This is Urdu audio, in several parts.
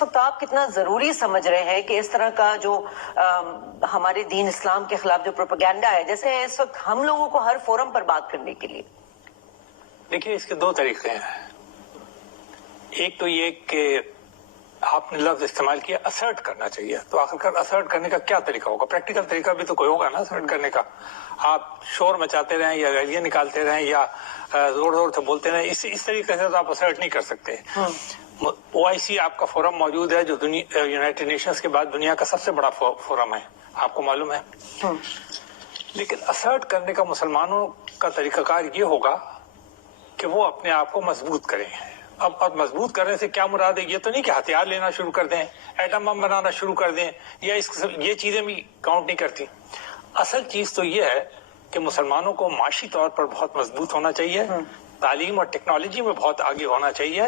اس وقت آپ کتنا ضروری سمجھ رہے ہیں کہ اس طرح کا جو ہمارے دین اسلام کے خلاف جو پروپیگنڈا ہے، جیسے اس وقت ہم لوگوں کو ہر فورم پر بات کرنے کے لیے؟ دیکھیے اس کے دو طریقے ہیں. ایک تو یہ کہ آپ نے لفظ استعمال کیا اسرٹ کرنا چاہیے، تو آخرکار اسرٹ کرنے کا کیا طریقہ ہوگا؟ پریکٹیکل طریقہ بھی تو کوئی ہوگا نا اسرٹ کرنے کا. آپ شور مچاتے رہیں یا ریلیاں نکالتے رہیں یا زور زور سے بولتے رہیں، اس طریقے سے تو آپ اسرٹ نہیں کر سکتے. OIC آپ کا فورم موجود ہے جو یونائٹڈ نیشنز کے بعد دنیا کا سب سے بڑا فورم ہے، آپ کو معلوم ہے. لیکن اسرٹ کرنے کا مسلمانوں کا طریقہ کار یہ ہوگا کہ وہ اپنے آپ کو مضبوط کریں. اب مضبوط کرنے سے کیا مراد ہے؟ یہ تو نہیں کہ ہتھیار لینا شروع کر دیں، ایٹم بم بنانا شروع کر دیں، یا یہ چیزیں بھی کاؤنٹ نہیں کرتی. اصل چیز تو یہ ہے کہ مسلمانوں کو معاشی طور پر بہت مضبوط ہونا چاہیے، تعلیم اور ٹیکنالوجی میں بہت آگے ہونا چاہیے،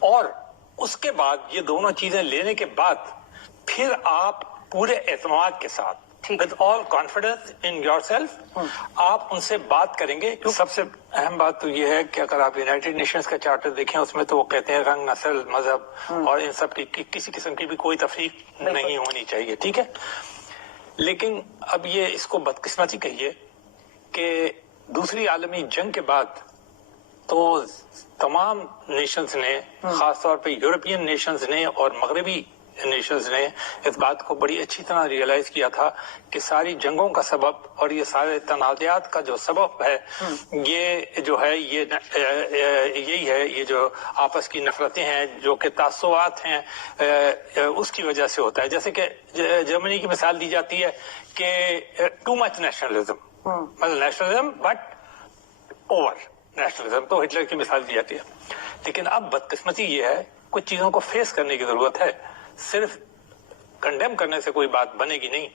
اور اس کے بعد یہ دونوں چیزیں لینے کے بعد پھر آپ پورے اعتماد کے ساتھ with all confidence in yourself آپ ان سے بات کریں گے. سب سے اہم بات تو یہ ہے کہ اگر آپ یونائٹڈ نیشنز کا چارٹر دیکھیں، اس میں تو وہ کہتے ہیں رنگ، نسل، مذہب اور ان سب کی کسی قسم کی بھی کوئی تفریق نہیں ہونی چاہیے. ٹھیک ہے، لیکن اب یہ اس کو بدقسمتی کہیے کہ دوسری عالمی جنگ کے بعد تو تمام نیشنز نے، خاص طور پہ یورپین نیشنز نے اور مغربی نیشنز نے اس بات کو بڑی اچھی طرح ریئلائز کیا تھا کہ ساری جنگوں کا سبب اور یہ سارے تنازعات کا جو سبب ہے یہ جو ہے یہی ہے، یہ جو آپس کی نفرتیں ہیں، جو کہ تعصبات ہیں، اس کی وجہ سے ہوتا ہے. جیسے کہ جرمنی کی مثال دی جاتی ہے کہ ٹو مچ نیشنلزم، مطلب نیشنلزم بٹ اوور نیشنلزم، تو ہٹلر کی مثال دی جاتی ہے. لیکن اب بدقسمتی یہ ہے، کچھ چیزوں کو فیس کرنے کی ضرورت ہے. صرف کنڈیم کرنے سے کوئی بات بنے گی نہیں.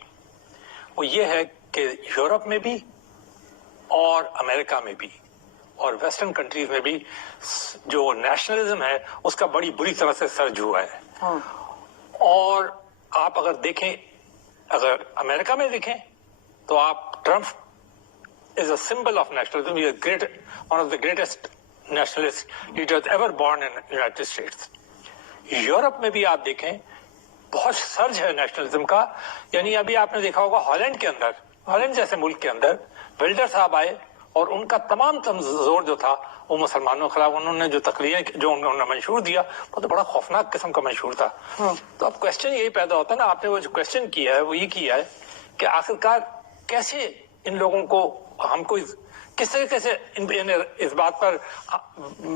وہ یہ ہے کہ یورپ میں بھی اور امریکہ میں بھی اور ویسٹرن کنٹریز میں بھی جو نیشنلزم ہے اس کا بڑی بری طرح سے سرج ہوا ہے. اور آپ اگر دیکھیں، اگر امریکہ میں دیکھیں تو آپ Trump is a symbol of nationalism. He is one of the greatest nationalist leaders ever born in the United States. Europe میں بھی آپ دیکھیں بہت سرج ہے نیشنلزم کا. یعنی ابھی آپ نے دیکھا ہوگا ہالینڈ کے اندر، ہالینڈ جیسے ملک کے اندر ولڈر صاحب آئے اور ان کا تمام زور جو تھا وہ مسلمانوں کے خلاف. انہوں نے جو تقریریں جو انہوں نے منشور دیا وہ تو بڑا خوفناک قسم کا منشور تھا. تو اب کوشچن یہی پیدا ہوتا ہے نا، آپ نے وہ جو کوشچن کیا ہے وہ یہ کیا ہے کہ آخرکار کیسے ان لوگوں کو ہم کو کس طریقے سے اس بات پر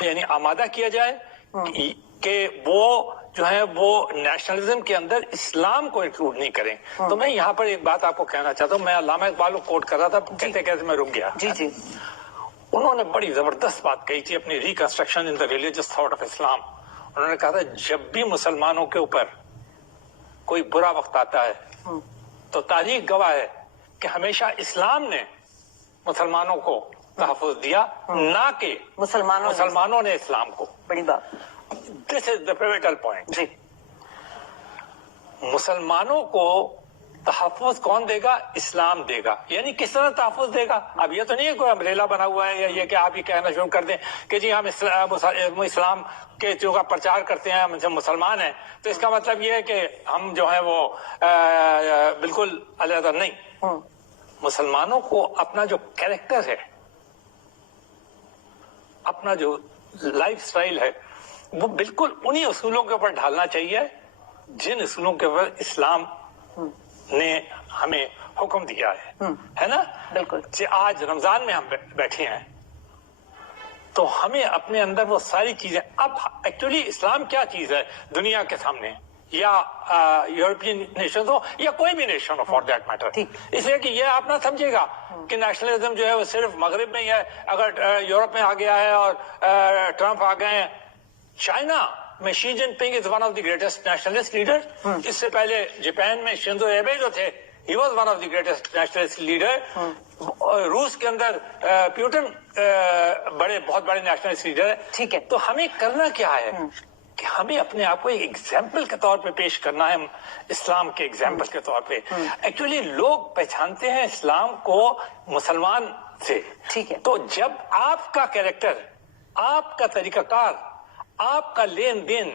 یعنی آمادہ کیا جائے کہ وہ جو ہے وہ نیشنلزم کے اندر اسلام کو انکلوڈ نہیں کریں. تو میں یہاں پر ایک بات آپ کو کہنا چاہتا ہوں. میں علامہ اقبال کو کوٹ کر رہا تھا، کہتے کہتے میں رک گیا. جی انہوں نے بڑی زبردست بات کہی تھی اپنی reconstruction in the religious thought of Islam. انہوں نے کہا تھا جب بھی مسلمانوں کے اوپر کوئی برا وقت آتا ہے تو تاریخ گواہ ہے کہ ہمیشہ اسلام نے مسلمانوں کو تحفظ دیا، نہ کہ مسلمانوں نے اسلام کو. بڑی بات. دس از دا پیوٹل پوائنٹ. جی، مسلمانوں کو تحفظ کون دے گا؟ اسلام دے گا. یعنی کس طرح تحفظ دے گا؟ اب یہ تو نہیں ہے کوئی امبریلا بنا ہوا ہے یا یہ کہ آپ یہ کہنا شروع کر دیں کہ جی ہم اسلام کے جو کا پرچار کرتے ہیں، ہم مسلمان ہیں، تو اس کا مطلب یہ ہے کہ ہم جو ہے وہ بالکل علیحدہ نہیں. مسلمانوں کو اپنا جو کیریکٹر ہے، اپنا جو لائف سٹائل ہے، وہ بالکل انہی اصولوں کے اوپر ڈھالنا چاہیے جن اصولوں کے اوپر اسلام نے ہمیں حکم دیا ہے نا. بالکل. آج رمضان میں ہم بیٹھے ہیں تو ہمیں اپنے اندر وہ ساری چیزیں، اب ایکچولی اسلام کیا چیز ہے دنیا کے سامنے، یا یورپین نیشن ہو یا کوئی بھی نیشن ہو فار دیٹ میٹر. اس لیے کہ یہ آپ نہ سمجھے گا کہ نیشنلزم جو ہے وہ صرف مغرب میں ہی ہے. اگر یورپ میں آ گیا ہے اور ٹرمپ آ گئے ہیں، چائنا میں Xi Jinping is one of the greatest nationalist leader. اس سے پہلے جاپان میں شنزو ایبے جو تھے، he was one of the greatest nationalist leader. روس کے اندر پیوٹن بہت بڑے نیشنلسٹ لیڈر ہے. ٹھیک ہے. تو ہمیں کرنا کیا ہے کہ ہمیں اپنے آپ کو ایک ایگزامپل کے طور پہ پیش کرنا ہے، اسلام کے ایگزامپل کے طور پہ. ایکچولی لوگ پہچانتے ہیں اسلام کو مسلمان سے. ٹھیک ہے. تو جب آپ کا کیریکٹر، آپ کا طریقہ کار، آپ کا لین دین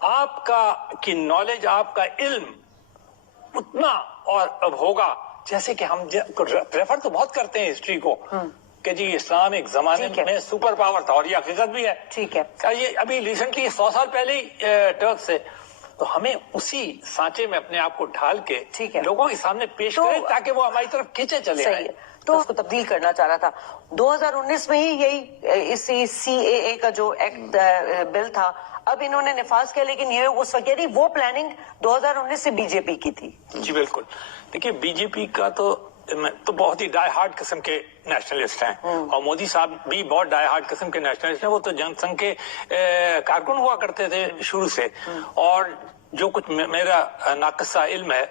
آپ کا کی نالج، آپ کا علم اتنا اور اب ہوگا، جیسے کہ ہم ریفر تو بہت کرتے ہیں ہسٹری کو کہ جی اسلام ایک زمانے میں سپر پاور تھا، اور یہ حقیقت بھی ہے. ٹھیک ہے. یہ ابھی ریسنٹلی 100 سال پہلے ہی ٹرک سے، تو ہمیں اسی سانچے میں اپنے آپ کو ڈھال کے لوگوں کے سامنے پیش کریں تاکہ وہ ہماری طرف کھینچے چلے آئیں. تو اس کو تبدیل کرنا چاہ رہا تھا 2019 میں ہی، یہی اس CAA کا جو ایکٹ بل تھا اب انہوں نے نفاذ کیا، لیکن یہ اس وقت وہ پلاننگ 2019 سے بی جے پی کی تھی. جی بالکل. دیکھیے بی جے پی کا تو بہت ہی ڈائی ہارڈ قسم کے نیشنلسٹ ہیں، اور مودی صاحب بھی بہت ڈائی ہارڈ قسم کے نیشنلسٹ ہیں. وہ تو جن سنگھ کے کارکن ہوا کرتے تھے شروع سے، اور جو کچھ میرا ناقصہ علم ہے،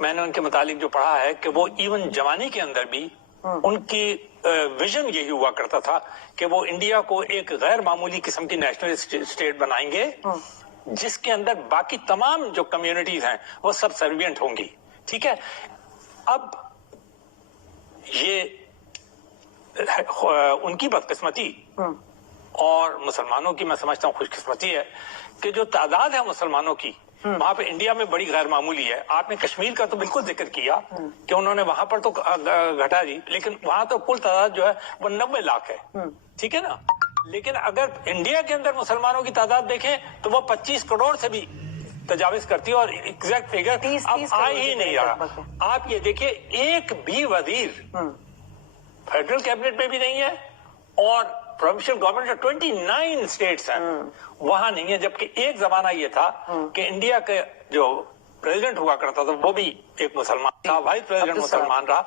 میں نے ان کے متعلق جو پڑھا ہے کہ وہ ایون جوانی کے اندر بھی ان کی ویژن یہی ہوا کرتا تھا کہ وہ انڈیا کو ایک غیر معمولی قسم کی نیشنل اسٹیٹ بنائیں گے جس کے اندر باقی تمام جو کمیونٹیز ہیں وہ سب سروینٹ ہوں گی. ٹھیک ہے. اب یہ ان کی بدقسمتی اور مسلمانوں کی میں سمجھتا ہوں خوش قسمتی ہے کہ جو تعداد ہے مسلمانوں کی وہاں پہ انڈیا میں بڑی غیر معمولی ہے. آپ نے کشمیر کا تو بالکل ذکر کیا کہ انہوں نے وہاں پر تو گھٹا دی، لیکن وہاں تو کل تعداد جو ہے وہ 90 لاکھ ہے. ٹھیک ہے نا. لیکن اگر انڈیا کے اندر مسلمانوں کی تعداد دیکھیں تو وہ 25 کروڑ سے بھی تجاوز کرتی ہے، اور ایگزیکٹ فگر اب آ ہی نہیں رہا. آپ یہ دیکھیے ایک بھی وزیر فیڈرل کیبنٹ میں بھی نہیں ہے، اور پروونشل گورنمنٹ 29 اسٹیٹس ہیں وہاں نہیں ہے. جبکہ ایک زمانہ یہ تھا کہ انڈیا کے جو پریزیڈنٹ ہوا کرتا تھا وہ بھی ایک مسلمان تھا، وائس پریزیڈنٹ مسلمان رہا.